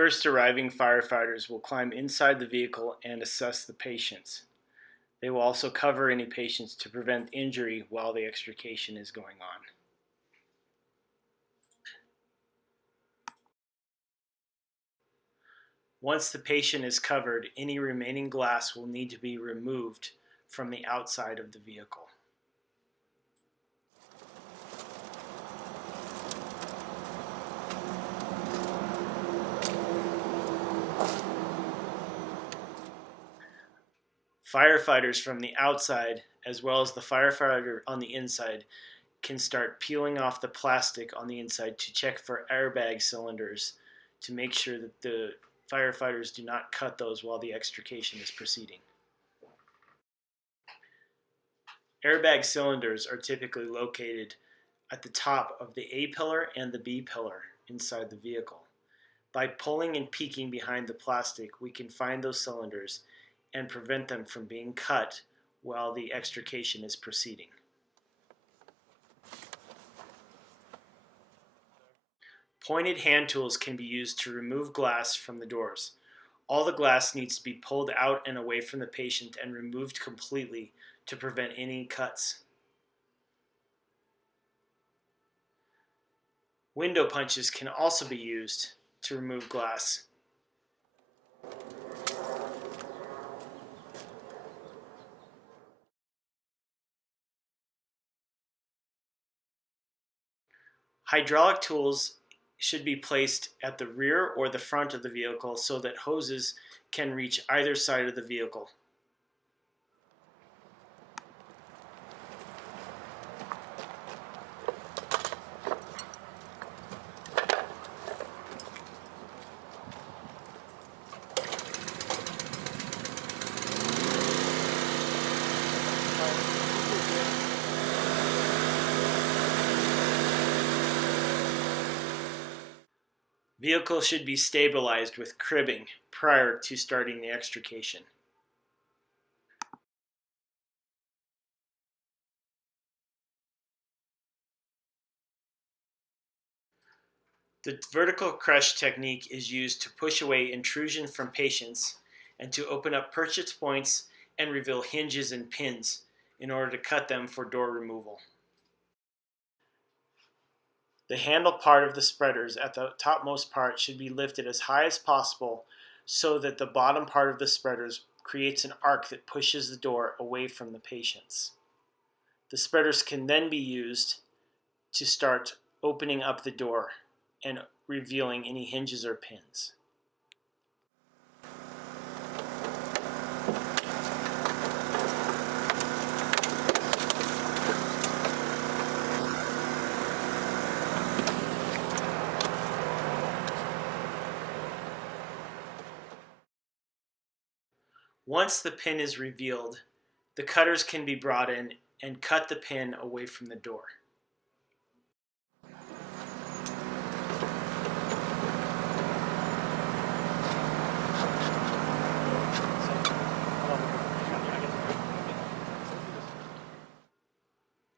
First arriving firefighters will climb inside the vehicle and assess the patients. They will also cover any patients to prevent injury while the extrication is going on. Once the patient is covered, any remaining glass will need to be removed from the outside of the vehicle. Firefighters from the outside, as well as the firefighter on the inside, can start peeling off the plastic on the inside to check for airbag cylinders to make sure that the firefighters do not cut those while the extrication is proceeding. Airbag cylinders are typically located at the top of the A pillar and the B pillar inside the vehicle. By pulling and peeking behind the plastic, we can find those cylinders and prevent them from being cut while the extrication is proceeding. Pointed hand tools can be used to remove glass from the doors. All the glass needs to be pulled out and away from the patient and removed completely to prevent any cuts. Window punches can also be used to remove glass. Hydraulic tools should be placed at the rear or the front of the vehicle so that hoses can reach either side of the vehicle. Vehicle should be stabilized with cribbing prior to starting the extrication. The vertical crush technique is used to push away intrusion from patients and to open up purchase points and reveal hinges and pins in order to cut them for door removal. The handle part of the spreaders at the topmost part should be lifted as high as possible so that the bottom part of the spreaders creates an arc that pushes the door away from the patients. The spreaders can then be used to start opening up the door and revealing any hinges or pins. Once the pin is revealed, the cutters can be brought in and cut the pin away from the door.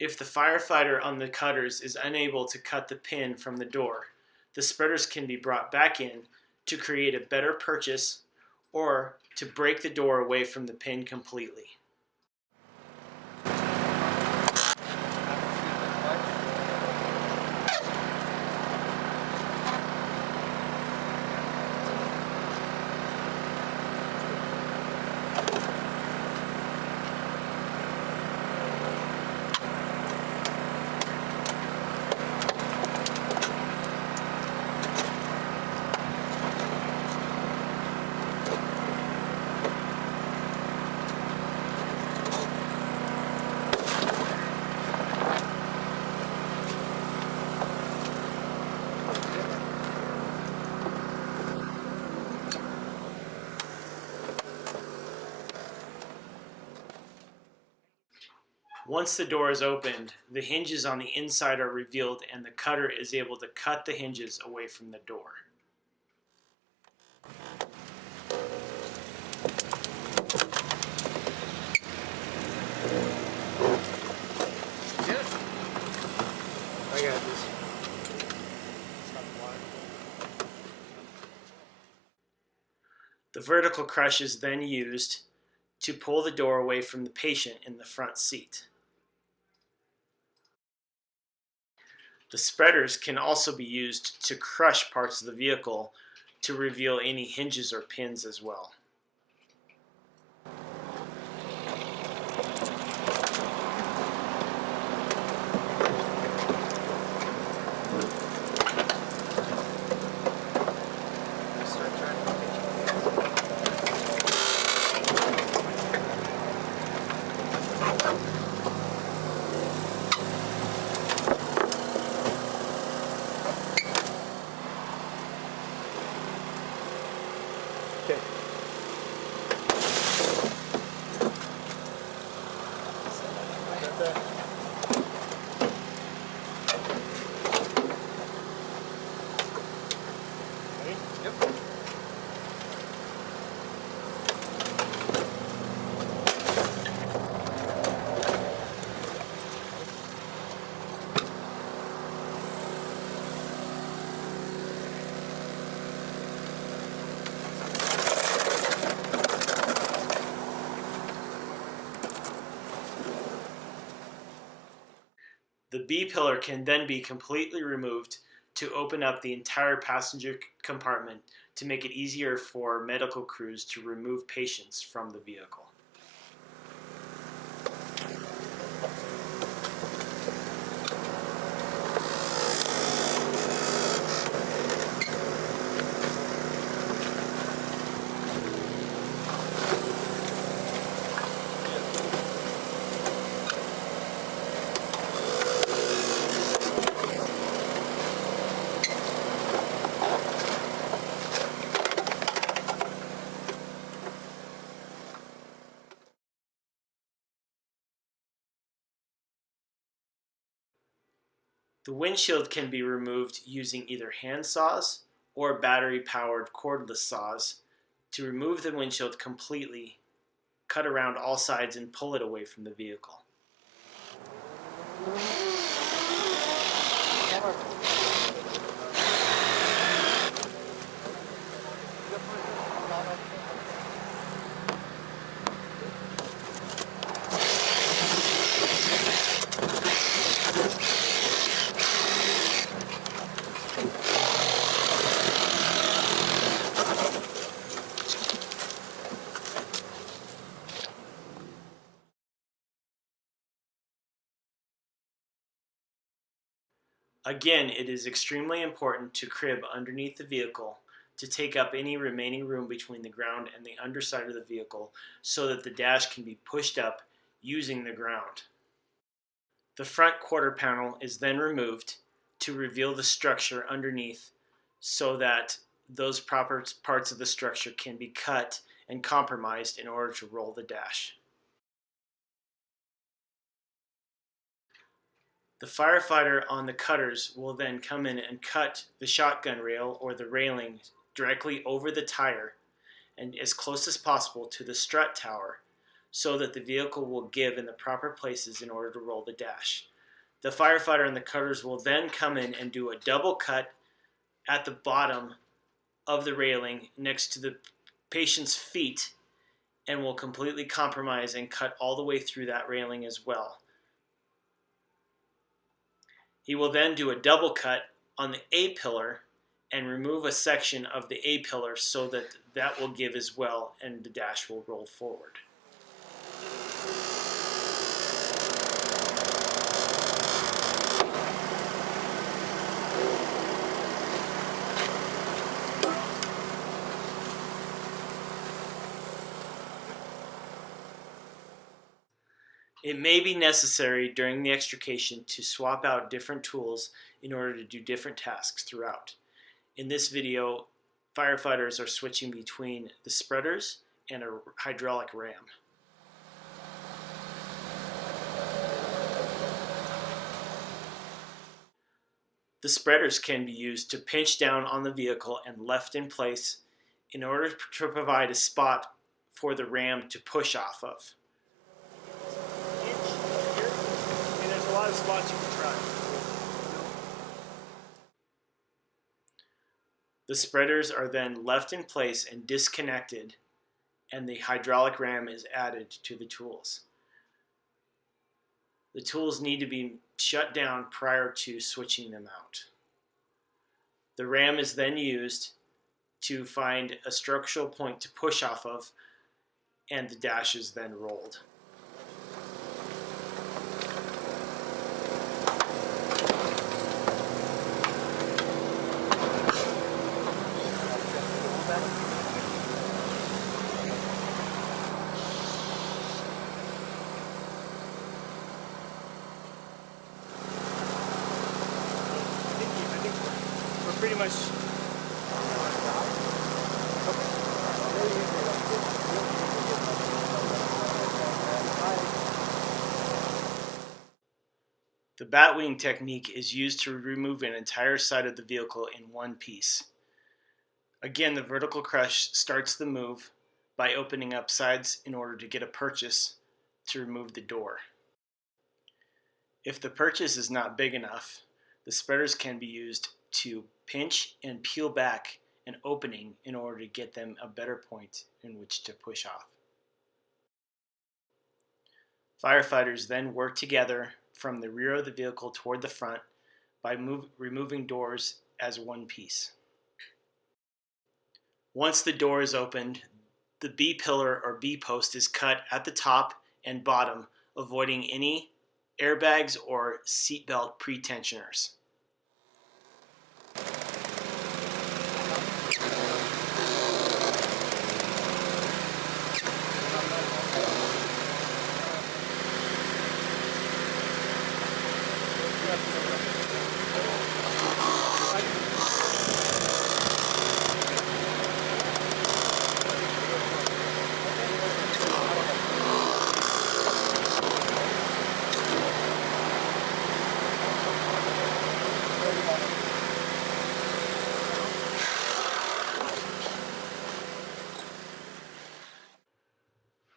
If the firefighter on the cutters is unable to cut the pin from the door, the spreaders can be brought back in to create a better purchase or to break the door away from the pin completely. Once the door is opened, the hinges on the inside are revealed and the cutter is able to cut the hinges away from the door. I got this. The vertical crush is then used to pull the door away from the patient in the front seat. The spreaders can also be used to crush parts of the vehicle to reveal any hinges or pins as well. Okay. Yep. The B pillar can then be completely removed to open up the entire passenger compartment to make it easier for medical crews to remove patients from the vehicle. The windshield can be removed using either hand saws or battery-powered cordless saws to remove the windshield completely, cut around all sides, and pull it away from the vehicle. Again, it is extremely important to crib underneath the vehicle to take up any remaining room between the ground and the underside of the vehicle so that the dash can be pushed up using the ground. The front quarter panel is then removed to reveal the structure underneath so that those proper parts of the structure can be cut and compromised in order to roll the dash. The firefighter on the cutters will then come in and cut the shotgun rail or the railing directly over the tire and as close as possible to the strut tower so that the vehicle will give in the proper places in order to roll the dash. The firefighter on the cutters will then come in and do a double cut at the bottom of the railing next to the patient's feet and will completely compromise and cut all the way through that railing as well. He will then do a double cut on the A pillar and remove a section of the A pillar so that that will give as well and the dash will roll forward. It may be necessary during the extrication to swap out different tools in order to do different tasks throughout. In this video, firefighters are switching between the spreaders and a hydraulic ram. The spreaders can be used to pinch down on the vehicle and left in place in order to provide a spot for the ram to push off of. There's a lot of spots you can try. The spreaders are then left in place and disconnected, and the hydraulic ram is added to the tools. The tools need to be shut down prior to switching them out. The ram is then used to find a structural point to push off of, and the dash is then rolled. We're pretty much. The Batwing technique is used to remove an entire side of the vehicle in one piece. Again, the vertical crush starts the move by opening up sides in order to get a purchase to remove the door. If the purchase is not big enough, the spreaders can be used to pinch and peel back an opening in order to get them a better point in which to push off. Firefighters then work together from the rear of the vehicle toward the front by removing doors as one piece. Once the door is opened, the B pillar or B post is cut at the top and bottom, avoiding any airbags or seatbelt pretensioners.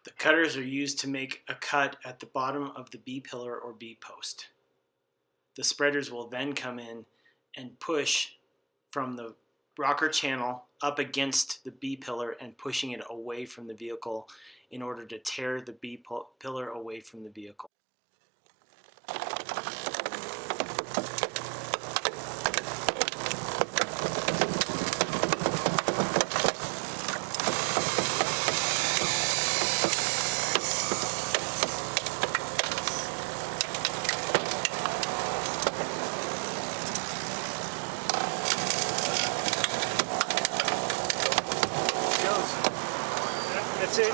The cutters are used to make a cut at the bottom of the B pillar or B post. The spreaders will then come in and push from the rocker channel up against the B pillar and pushing it away from the vehicle in order to tear the B pillar away from the vehicle. That's it.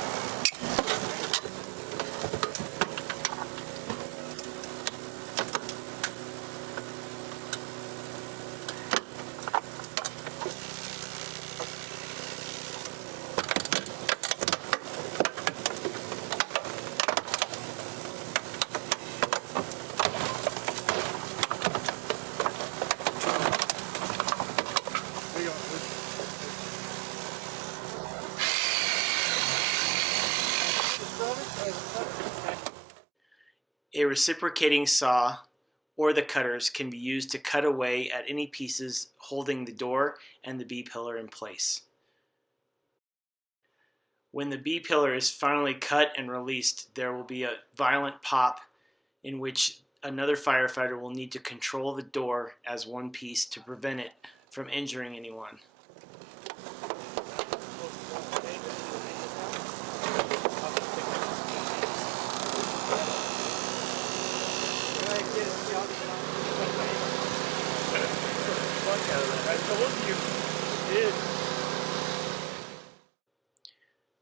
There you go. A reciprocating saw or the cutters can be used to cut away at any pieces holding the door and the B pillar in place. When the B pillar is finally cut and released, there will be a violent pop in which another firefighter will need to control the door as one piece to prevent it from injuring anyone.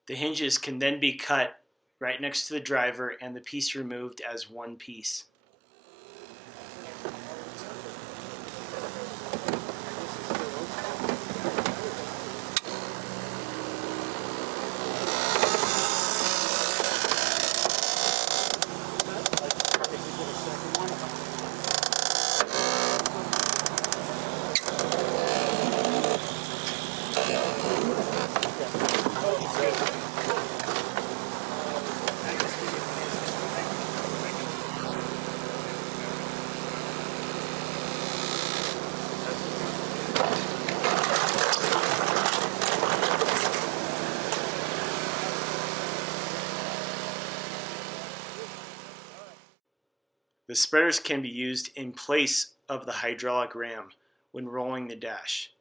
The hinges can then be cut right next to the driver and the piece removed as one piece. The spreaders can be used in place of the hydraulic ram when rolling the dash.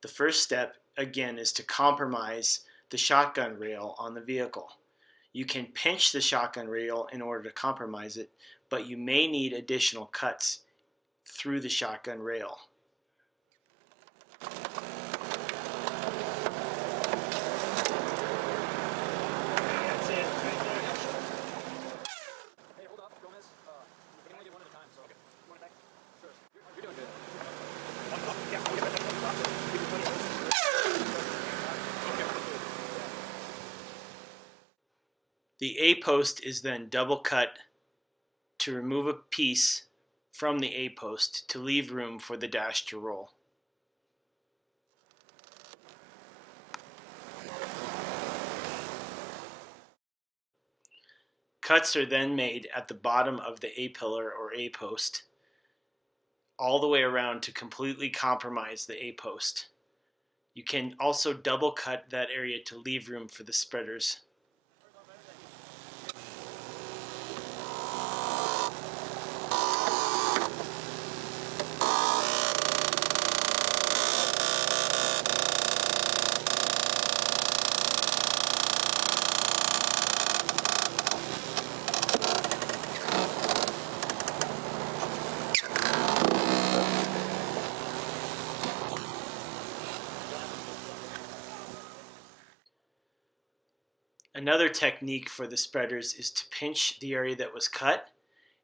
The first step, again, is to compromise the shotgun rail on the vehicle. You can pinch the shotgun rail in order to compromise it, but you may need additional cuts through the shotgun rail. That's it, right there. Hey, hold up, Gomez. We can only do one at a time, so. Okay. You want it back? Sure. You're doing good. The A-post is then double cut to remove a piece from the A-post to leave room for the dash to roll. Cuts are then made at the bottom of the A-pillar or A-post all the way around to completely compromise the A-post. You can also double cut that area to leave room for the spreaders. Another technique for the spreaders is to pinch the area that was cut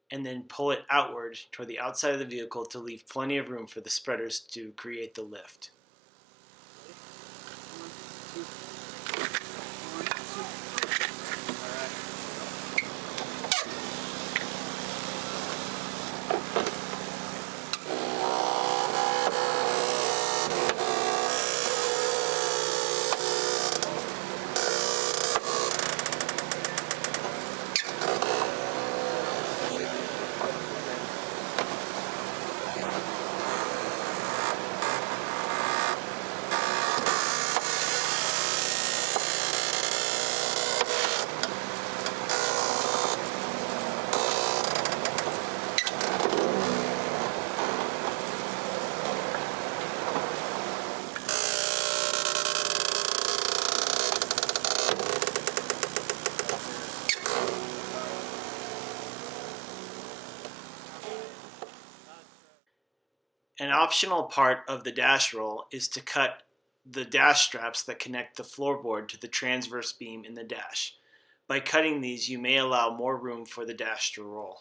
and then pull it outward toward the outside of the vehicle to leave plenty of room for the spreaders to create the lift. An optional part of the dash roll is to cut the dash straps that connect the floorboard to the transverse beam in the dash. By cutting these, you may allow more room for the dash to roll.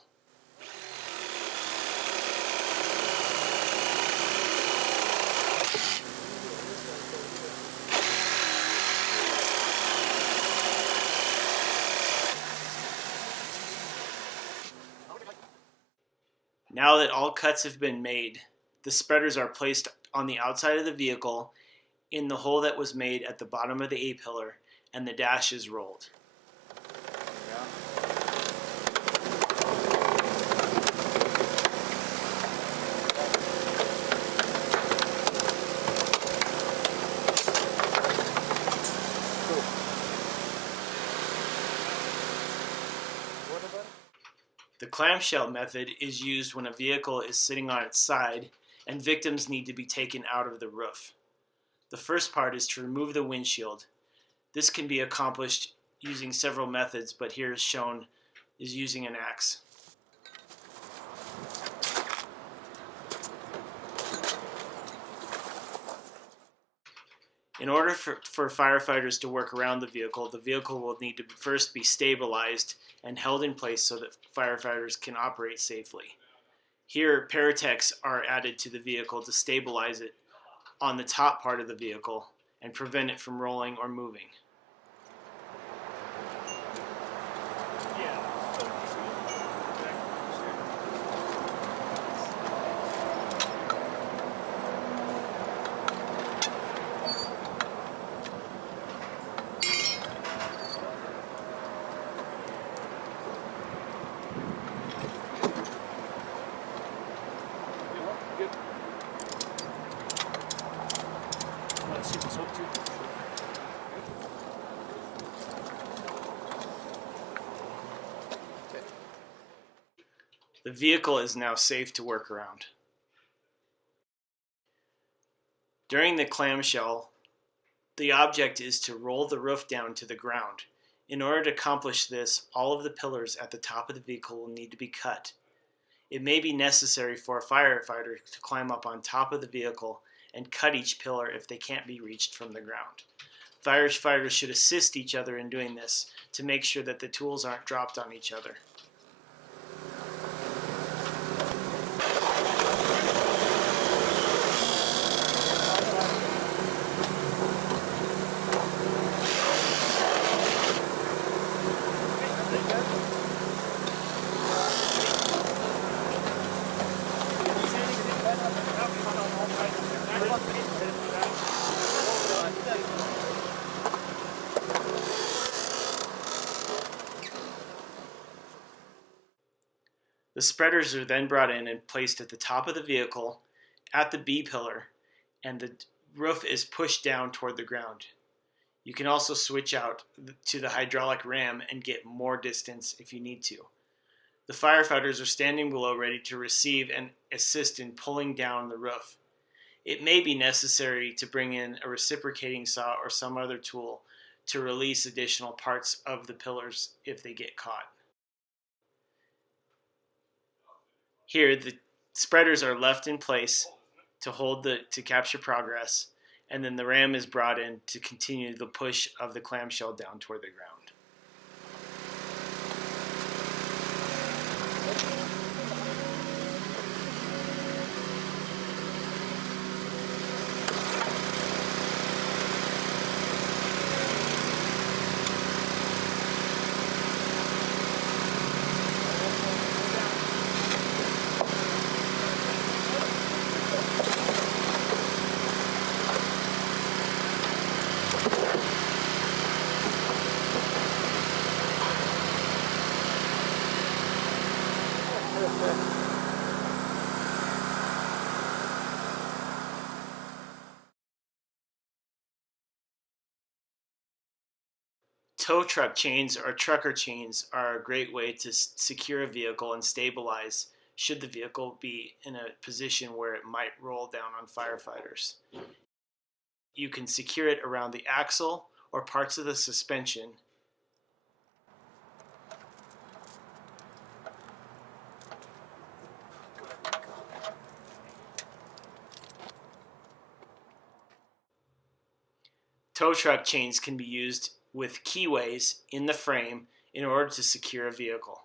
Now that all cuts have been made, the spreaders are placed on the outside of the vehicle in the hole that was made at the bottom of the A-pillar, and the dash is rolled. The clamshell method is used when a vehicle is sitting on its side and victims need to be taken out of the roof. The first part is to remove the windshield. This can be accomplished using several methods, but here is shown is using an axe. In order for firefighters to work around the vehicle will need to first be stabilized and held in place so that firefighters can operate safely. Here, Paratex are added to the vehicle to stabilize it on the top part of the vehicle and prevent it from rolling or moving. The vehicle is now safe to work around. During the clamshell, the object is to roll the roof down to the ground. In order to accomplish this, all of the pillars at the top of the vehicle will need to be cut. It may be necessary for a firefighter to climb up on top of the vehicle and cut each pillar if they can't be reached from the ground. Firefighters should assist each other in doing this to make sure that the tools aren't dropped on each other. The spreaders are then brought in and placed at the top of the vehicle, at the B pillar, and the roof is pushed down toward the ground. You can also switch out to the hydraulic ram and get more distance if you need to. The firefighters are standing below ready to receive and assist in pulling down the roof. It may be necessary to bring in a reciprocating saw or some other tool to release additional parts of the pillars if they get caught. Here, the spreaders are left in place to capture progress, and then the ram is brought in to continue the push of the clamshell down toward the ground. Tow truck chains or trucker chains are a great way to secure a vehicle and stabilize should the vehicle be in a position where it might roll down on firefighters. You can secure it around the axle or parts of the suspension. Tow truck chains can be used with keyways in the frame in order to secure a vehicle.